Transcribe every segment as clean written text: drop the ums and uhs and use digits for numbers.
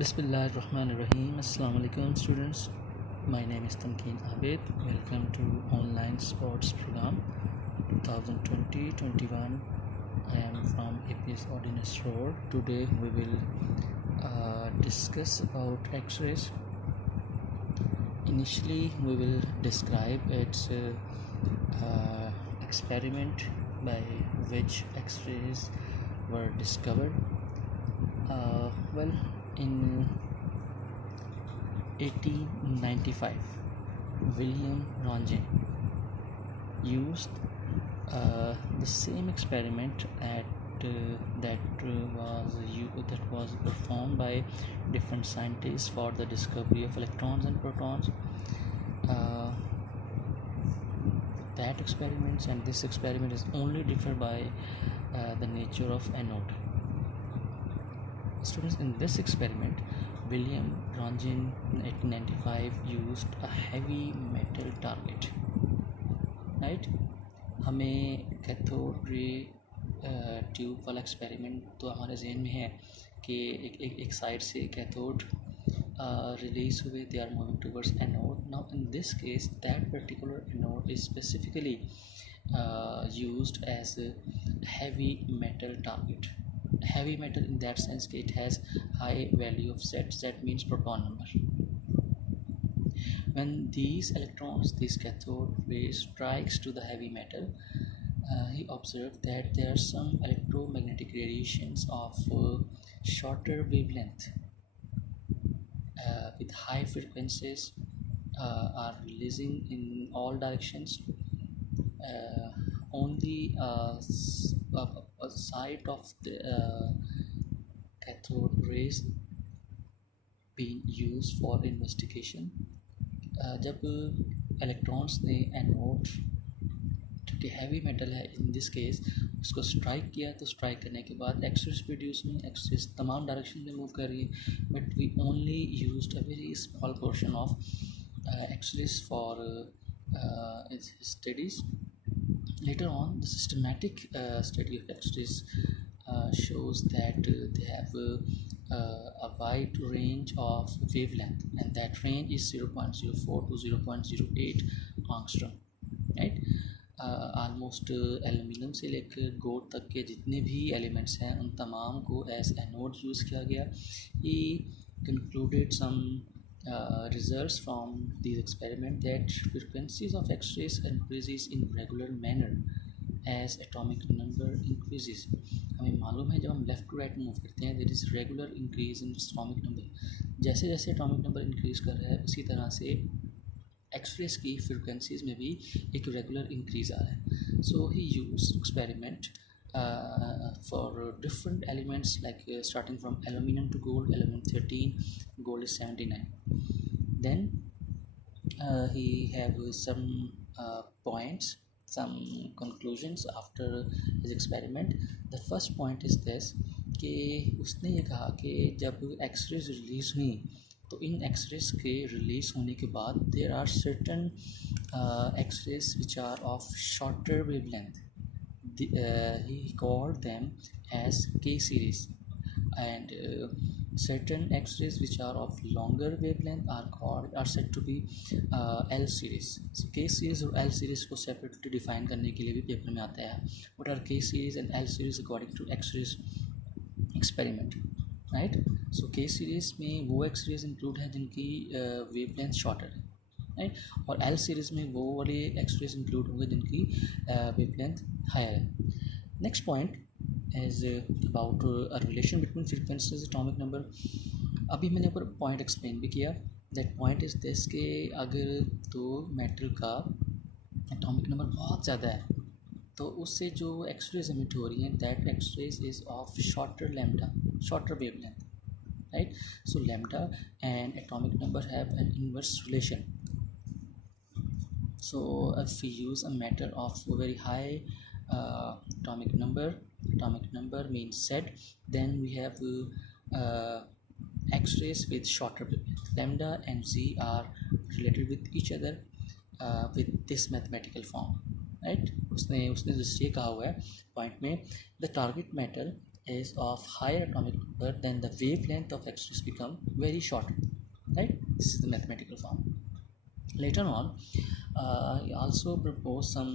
Bismillahirrahmanirrahim. Assalamu alaikum students. My name is Tamkeen Abid. Welcome to online sports program 2020-21. I am from APS Ordinance Road. Today we will discuss about X-rays. Initially we will describe its experiment by which X-rays were discovered. In 1895, William Röntgen used the same experiment that was performed by different scientists for the discovery of electrons and protons. That experiments and this experiment is only differed by the nature of anode. Students, in this experiment, William Röntgen in 1895 used a heavy metal target. Right? हमें cathode ray tube वाला एक्सपेरिमेंट तो हमारे जहन में है कि एक साइड से कैथोड release हुए, they are moving towards anode. Now in this case, that particular anode is specifically used as a heavy metal target. Heavy metal in that sense that it has high value of Z. Z means proton number. When these electrons, this cathode ray strikes to the heavy metal, he observed that there are some electromagnetic radiations of shorter wavelength with high frequencies are releasing in all directions. Only a side of the cathode rays being used for investigation. जब electrons ने anode जो कि heavy metal है in this case उसको strike किया, तो strike करने के बाद एक्सरेज प्रोड्यूस हुई. एक्सरेज तमाम डायरेक्शन में मूव कर रही है, but we only used a very small portion of x-rays for studies. Later on, the systematic study of X-rays shows that they have a wide range of wavelength, and that range is 0.04 to 0.08 angstrom. Right? Almost aluminium से लेकर गोल्ड तक के जितने भी एलिमेंट्स हैं उन तमाम को एज एनोड यूज़ किया गया. He concluded some results from these experiments that frequencies of X-rays increases in regular manner as atomic number increases. हमें मालूम है जब हम लेफ़्ट टू राइट मूव करते हैं there is regular increase in atomic number. जैसे जैसे atomic number increase कर रहा है उसी तरह से X-rays की frequencies में भी एक regular increase आ रहा है. So he used experiment for different elements like starting from aluminum to gold. Aluminum 13, gold is 79. Then he have some points, some conclusions after his experiment. The first point is this कि उसने ये कहा कि जब X-rays release हुई तो इन एक्सरेज के रिलीज़ होने के बाद there are certain x-rays which are of shorter wavelength. He called them as K series, and certain X-rays which are of longer wavelength are said to be L series. So K series और L series को separately define करने के लिए भी paper में आता है. What are K series and L series according to X-rays experiment, right? So K series में वो X-rays include हैं जिनकी wavelength shorter है, राइट, और एल सीरीज़ में वो वाले एक्सरेज इंक्लूड होंगे जिनकी वेवलेंथ हायर है. Next point is about a relation between frequencies atomic number. अभी मैंने ऊपर पॉइंट एक्सप्लेन भी किया. दैट पॉइंट इज़ दिस कि अगर तो मेटल का एटॉमिक नंबर बहुत ज़्यादा है तो उससे जो एक्सरेज एमिट हो रही हैं that x-rays is of shorter lambda, shorter wavelength, right. So lambda and atomic number have an inverse relation. So if we use a metal of very high atomic number means Z, then we have X-rays with shorter wavelength. Lambda and Z are related with each other with this mathematical form, right? उसने just ये कहा हुआ है पॉइंट में, the target metal is of higher atomic then the wavelength of X-rays become very short, right? This is the mathematical form. Later on, he also proposed some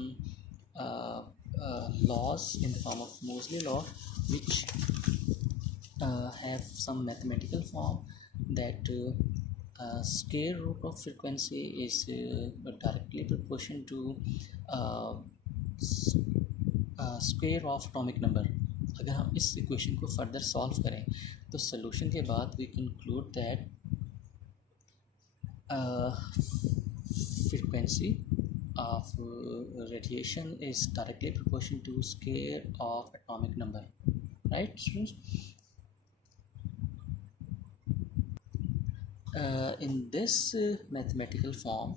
laws in the form of Moseley law, which have some mathematical form that square root of frequency is directly proportional to uh, square of atomic number. अगर हम इस equation को further solve करें तो solution के बाद we conclude that frequency of radiation is directly proportional to square of atomic number, right students? In this mathematical form,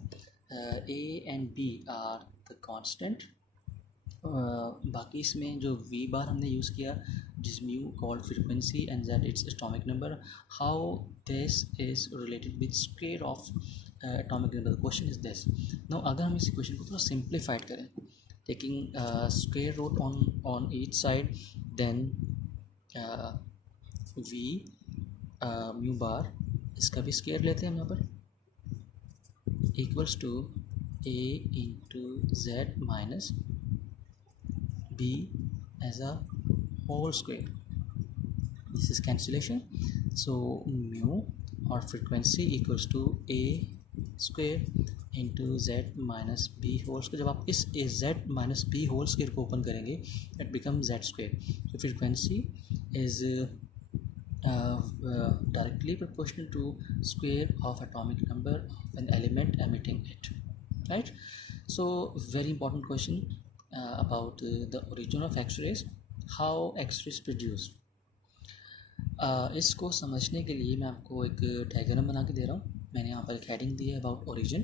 a and b are the constant. बाकी इसमें जो v बार हमने यूज़ किया जिस mu called frequency and that it's atomic number, how this is related with square of atomic number. The question is this. Now अगर हम इस equation को थोड़ा सिंप्लीफाइड करें taking square root on each side, then v mu bar, इसका भी square लेते हैं हम यहाँ पर, equals to a into Z minus b as a whole square. This is cancellation. So mu or frequency equals to a square into z minus b whole square. जब आप इस a z minus b whole square को ओपन करेंगे it becomes z square. So frequency is directly proportional to square of atomic number of an element emitting it, right? So very important question about the origin of X-rays, how X-rays produced. इसको समझने के लिए मैं आपको एक डायग्राम बना के दे रहा हूँ. मैंने यहाँ पर एक हेडिंग दी है about origin.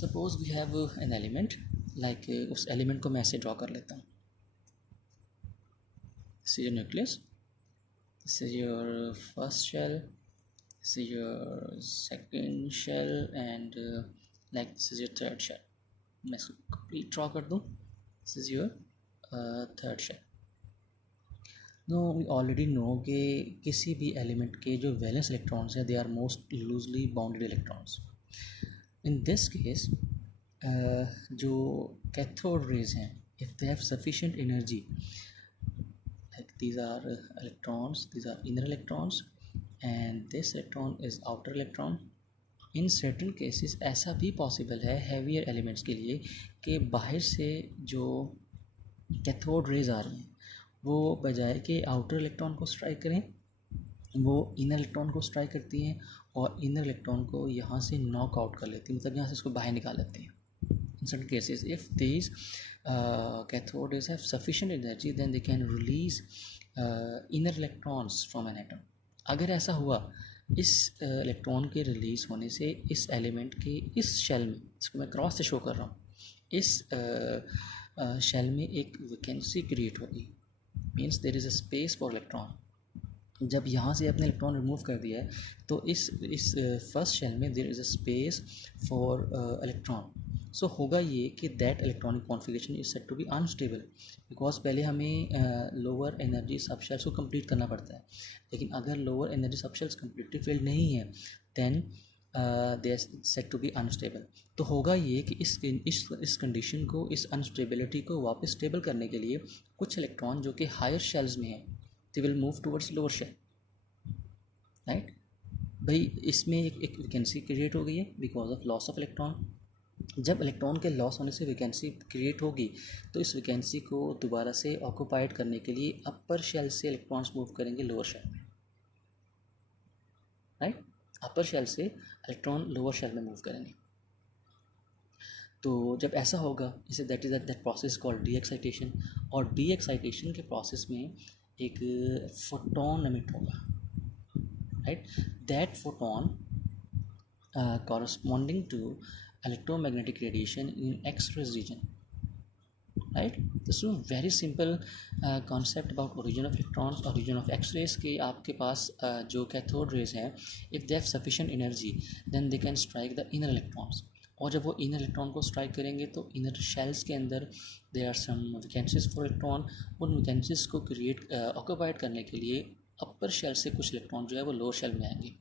Suppose we have an element like, उस एलिमेंट को मैं ऐसे ड्रॉ कर लेता हूँ. This is your nucleus, this is your first shell, this is your second shell and like this is your third shell. मैं इसको complete draw कर दूँ. This is your third shell. No we already know कि किसी भी element के जो valence electrons हैं they are most loosely bounded electrons. In this case जो कैथोड रेज हैं, if they have sufficient energy, like these are electrons, these are inner electrons and this electron is outer electron. In certain cases ऐसा भी पॉसिबल है heavier elements के लिए कि बाहर से जो कैथोड रेज आ रही हैं वो बजाय कि आउटर इलेक्ट्रॉन को स्ट्राइक करें वो इनर इलेक्ट्रॉन को स्ट्राइक करती हैं और इनर इलेक्ट्रॉन को यहाँ से नॉक आउट कर लेती हैं, मतलब यहाँ से इसको बाहर निकाल लेती हैं. In certain cases if these cathode rays have sufficient energy then they can release inner electrons from an atom. अगर ऐसा हुआ, इस इलेक्ट्रॉन के रिलीज़ होने से इस एलिमेंट के इस शेल में, इसको मैं क्रॉस से शो कर रहा हूँ, इस शेल में एक वैकेंसी क्रिएट होगी. Means there is a space for electron. जब यहाँ से अपने इलेक्ट्रॉन रिमूव कर दिया है तो इस फर्स्ट शेल में there is a space for electron. So होगा ये कि that electronic configuration is set to be unstable, because पहले हमें लोअर एनर्जी सबशेल्स को कंप्लीट करना पड़ता है. लेकिन अगर lower energy subshells completely filled नहीं है then they are set to be unstable. तो होगा ये कि इस कंडीशन को, इस अनस्टेबिलिटी को वापस स्टेबल करने के लिए कुछ इलेक्ट्रॉन जो कि हायर शेल्स में है they will move towards lower shell, right. भाई इसमें एक वैकेंसी क्रिएट हो गई है because of loss of electron. जब इलेक्ट्रॉन के लॉस होने से वैकेंसी क्रिएट होगी तो इस वैकेंसी को दोबारा से ऑक्यूपाइड करने के लिए अपर शेल से इलेक्ट्रॉन्स मूव करेंगे लोअर शेल में, राइट. अपर शेल से इलेक्ट्रॉन लोअर शेल में मूव करेंगे. तो जब ऐसा होगा इसे that is that process called D excitation. और डी एक्साइटेशन के प्रोसेस में एक फोटोन एमिट होगा, right. That photon corresponding to electromagnetic radiation in X-rays region, right. This is very simple concept about origin of electrons, origin of X-rays. कि आपके पास जो cathode rays हैं if they have sufficient energy then they can strike the inner electrons. और जब वो inner electron को स्ट्राइक करेंगे तो इनर शेल्स के अंदर there are some vacancies for electron. उन वैकेंसीज को क्रिएट ऑक्यूपाइड करने के लिए अपर शेल से कुछ इलेक्ट्रॉन जो है वो लोअर शेल में आएंगे.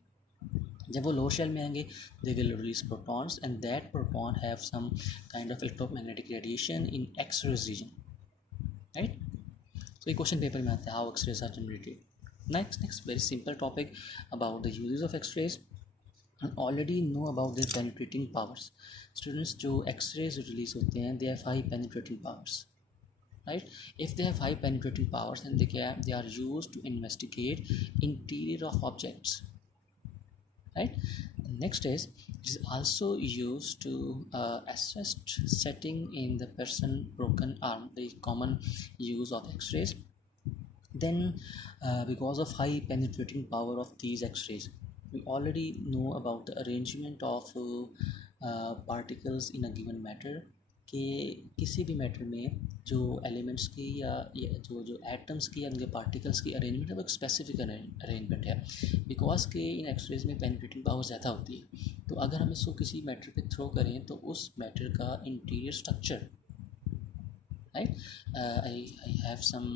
जब वो लोअर शेल में आएंगे they will release protons and that proton have some kind of electromagnetic radiation in X-rays region, right. तो ये क्वेश्चन पेपर में आता है how X-rays are generated. Next very simple topic about the uses of X-rays. Already know about their penetrating powers. Students, जो X-rays release होते हैं they have high penetrating powers, right? If they have high penetrating powers, then they are used to investigate interior of objects, right? Next is it is also used to assess setting in the person broken arm, the common use of x-rays. Then because of high penetrating power of these x-rays, we already know about the arrangement of particles in a given matter, कि किसी भी मैटर में जो एलिमेंट्स की या जो एटम्स की या उनके पार्टिकल्स की अरेंजमेंट है वो एक स्पेसिफिक अरेंजमेंट है. बिकॉज के इन एक्सरेज में पेनिट्रेटिंग पावर ज़्यादा होती है, तो अगर हम इसको किसी मैटर पे थ्रो करें तो उस मैटर का interior structure, right? I have some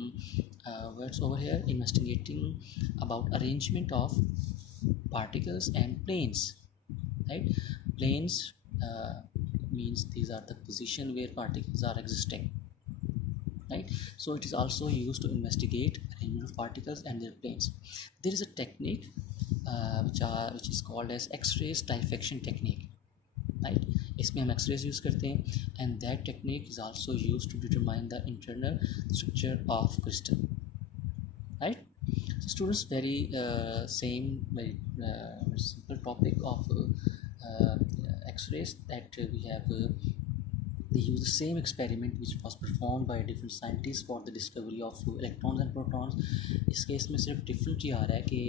words over here investigating about arrangement of particles and planes, right? Planes means these are the position where particles are existing, right? So it is also used to investigate arrangement of particles and their planes. There is a technique which is called as X-rays diffraction technique, right? इसमें हम X-rays use करते हैं and that technique is also used to determine the internal structure of crystal, right? So students, very very simple topic of x-rays that we have they use the same experiment which was performed by different scientists for the discovery of electrons and protons. इस केस में सिर्फ डिफरेंट ये आ रहा है कि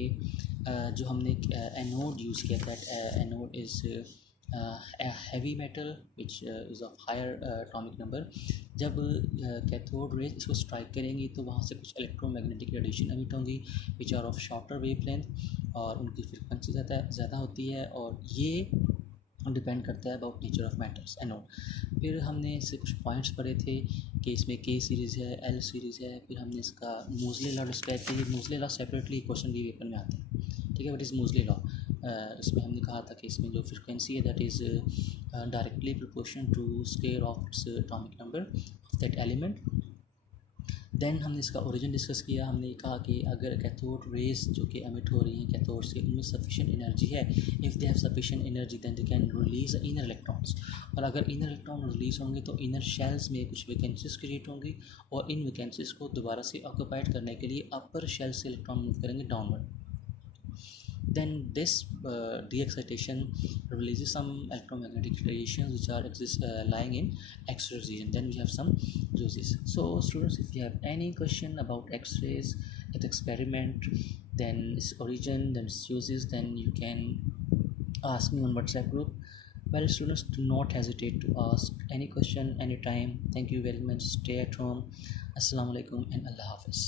जो हमने anode use किया था, anode is a heavy metal which is of higher atomic number. जब कैथोड रेज इसको स्ट्राइक करेंगी तो वहाँ से कुछ इलेक्ट्रोमैग्नेटिक रेडिएशन एमिट होंगी which are of shorter wavelength और उनकी फ्रिक्वेंसी ज़्यादा होती है, और ये डिपेंड करता है about nature of matters anode. फिर हमने इससे कुछ पॉइंट्स पढ़े थे कि इसमें के सीरीज़ है, एल सीरीज़ है. फिर हमने इसका मूसले लॉ डिस्क्राइब किया. मूसले लॉ सेपरेटली क्वेश्चन भी पेपर में आता है, ठीक है. What is Moseley law? इसमें हमने कहा था कि इसमें जो फ्रिक्वेंसी है that is directly proportional to square of its atomic number of that element. Then हमने इसका ओरिजिन डिस्कस किया. हमने कहा कि अगर कैथोड रेज जो कि एमिट हो रही हैं कैथोड से उनमें सफिशिएंट एनर्जी है, if they have sufficient energy then they can release inner electrons. और अगर इनर इलेक्ट्रॉन रिलीज होंगे तो इनर शेल्स में कुछ वैकेंसीज क्रिएट होंगी और इन वैकेंसीज को दोबारा से ऑक्यूपाइड करने के लिए अपर शेल से इलेक्ट्रॉन मूव करेंगे downward. Then this de-excitation releases some electromagnetic radiations which are lying in X-rays region. Then we have some uses. So students, if you have any question about X-rays, its experiment, then its origin, then its uses, then you can ask me on WhatsApp group. Well students, do not hesitate to ask any question anytime. Thank you very much. Stay at home. Assalamu alaikum and Allah Hafiz.